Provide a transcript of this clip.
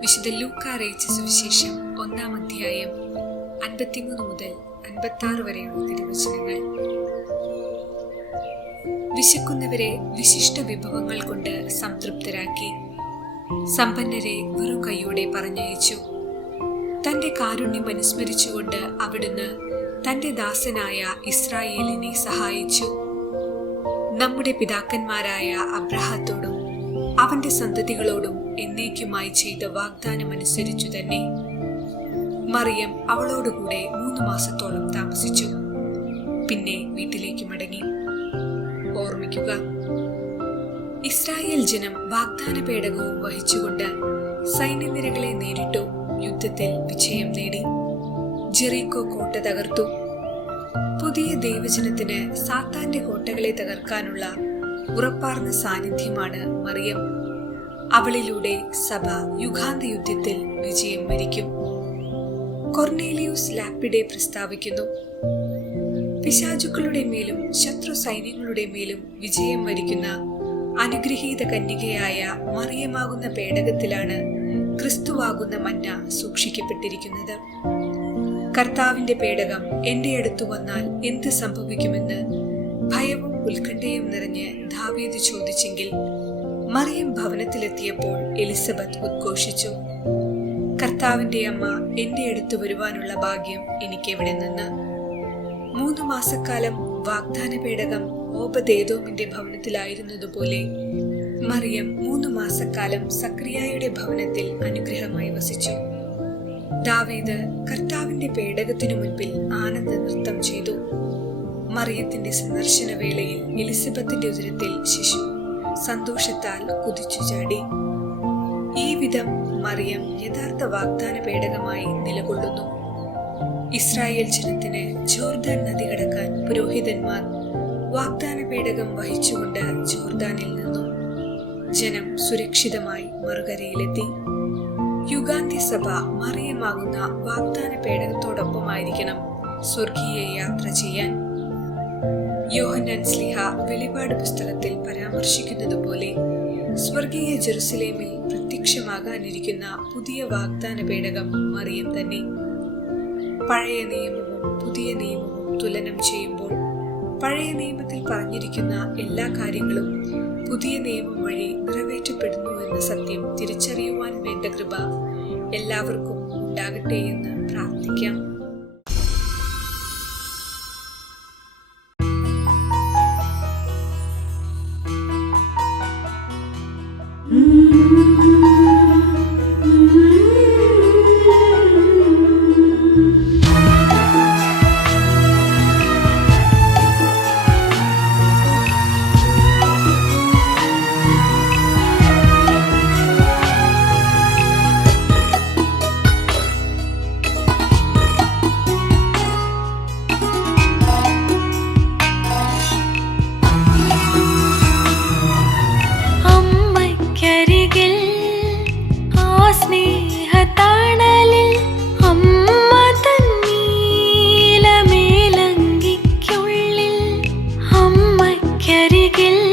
വിശുദ്ധ ലൂക്ക അറിയിച്ച സുവിശേഷം ഒന്നാം അധ്യായം അൻപത്തിമൂന്ന് മുതൽ അൻപത്തി വരെയുള്ള തിരുവചനങ്ങൾ. വിശക്കുന്നവരെ വിശിഷ്ട വിഭവങ്ങൾ കൊണ്ട് സംതൃപ്തരാക്കി സമ്പന്നരെ വെറും കൈയോടെ പറഞ്ഞയച്ചു. തന്റെ കാരുണ്യം അനുസ്മരിച്ചുകൊണ്ട് അവിടുന്ന് തന്റെ ദാസനായ ഇസ്രായേലിനെ സഹായിച്ചു. നമ്മുടെ പിതാക്കന്മാരായ അബ്രഹത്തോടും അവന്റെ സന്തതികളോടും എന്നേക്കുമായി ചെയ്ത വാഗ്ദാനം അനുസരിച്ചു തന്നെ. മറിയം അവളോടുകൂടെ മൂന്ന് മാസത്തോളം താമസിച്ചു. പിന്നെ വീട്ടിലേക്ക് മടങ്ങി. ഓർമ്മിക്കുക. ഇസ്രായേൽ ജനം വാഗ്ദാന പേടകവും വഹിച്ചുകൊണ്ട് സൈന്യനിരകളെ നേരിട്ടു യുദ്ധത്തിൽ വിജയം നേടി. ജെറീക്കോ കോട്ട തകർത്തു. പുതിയ ദൈവജനത്തിന് സാത്താന്റെ കോട്ടകളെ തകർക്കാനുള്ള ഉറപ്പാർന്ന സാന്നിധ്യമാണ് മറിയം. അവളിലൂടെ സഭ യുഗാന്ത യുദ്ധത്തിൽ വിജയം വരിക്കും. കൊർണേലിയൂസ് ലാപ്പിഡെ പ്രസ്താവിക്കുന്നു പിശാചുക്കളുടെ മേലും ശത്രു സൈന്യങ്ങളുടെ മേലും വിജയം വരിക്കുന്ന അനുഗ്രഹീത കന്യകയായ മറിയമാകുന്ന പേടകത്തിലാണ് ക്രിസ്തുവാകുന്ന മന്ന സൂക്ഷിക്കപ്പെട്ടിരിക്കുന്നത്. കർത്താവിന്റെ പേടകം എന്റെ അടുത്തു വന്നാൽ എന്ത് സംഭവിക്കുമെന്ന് ഭയവും ഉത്കണ്ഠയും നിറഞ്ഞ് ദാവീദ് ചോദിച്ചെങ്കിൽ മറിയം ഭവനത്തിലെത്തിയപ്പോൾ എലിസബത്ത് ഉദ്ഘോഷിച്ചു. കർത്താവിന്റെ അമ്മ എന്റെ അടുത്ത് വരുവാനുള്ള ഭാഗ്യം എനിക്ക് എവിടെ നിന്ന്? മൂന്ന് മാസക്കാലം വാഗ്ദാന പേടകം ഓപദേദോമിന്റെ ഭവനത്തിലായിരുന്നതുപോലെ മറിയം മൂന്ന് മാസക്കാലം സക്രിയായുടെ ഭവനത്തിൽ അനുഗ്രഹമായി വസിച്ചു. ദാവീദ് കർത്താവിന്റെ പേടകത്തിനു മുൻപിൽ ആനന്ദ നൃത്തം ചെയ്തു. മറിയത്തിന്റെ സന്ദർശന വേളയിൽ എലിസബത്തിന്റെ ഉദരത്തിൽ ശിശു സന്തോഷത്താൽ കുതിച്ചു ചാടി. ഈ വിധം മറിയം യഥാർത്ഥ വാഗ്ദാന പേടകമായി നിലകൊള്ളുന്നു. ഇസ്രായേൽ ജനത്തിന് ജോർദാൻ നദി കടക്കാൻ പുരോഹിതന്മാർ വാഗ്ദാന പേടകം വഹിച്ചുകൊണ്ട് ജോർദാനിൽ നിന്നു ജനം സുരക്ഷിതമായി മറുകരയിലെത്തി. യുഗാന്തി സഭ മറിയമാകുന്ന വാഗ്ദാന പേടകത്തോടൊപ്പമായിരിക്കണം സ്വർഗീയ യാത്ര ചെയ്യാൻ. യോഹന്നാൻ സ്ലിഹ വെളിപാട് പുസ്തകത്തിൽ പരാമർശിക്കുന്നത് പോലെ സ്വർഗീയ ജെറുസലേമിൽ പ്രത്യക്ഷമാകാനിരിക്കുന്ന പുതിയ വാഗ്ദാന പേടകം മറിയം തന്നെ. പഴയ നിയമവും പുതിയ നിയമവും തുലനം ചെയ്യുമ്പോൾ പഴയ നിയമത്തിൽ പറഞ്ഞിരിക്കുന്ന എല്ലാ കാര്യങ്ങളും പുതിയ നിയമം വഴി നിറവേറ്റപ്പെടുന്നു എന്ന സത്യം തിരിച്ചറിയുവാൻ വേണ്ട കൃപ എല്ലാവർക്കും ഉണ്ടാകട്ടെ എന്ന് പ്രാർത്ഥിക്കാം. അരികിൽ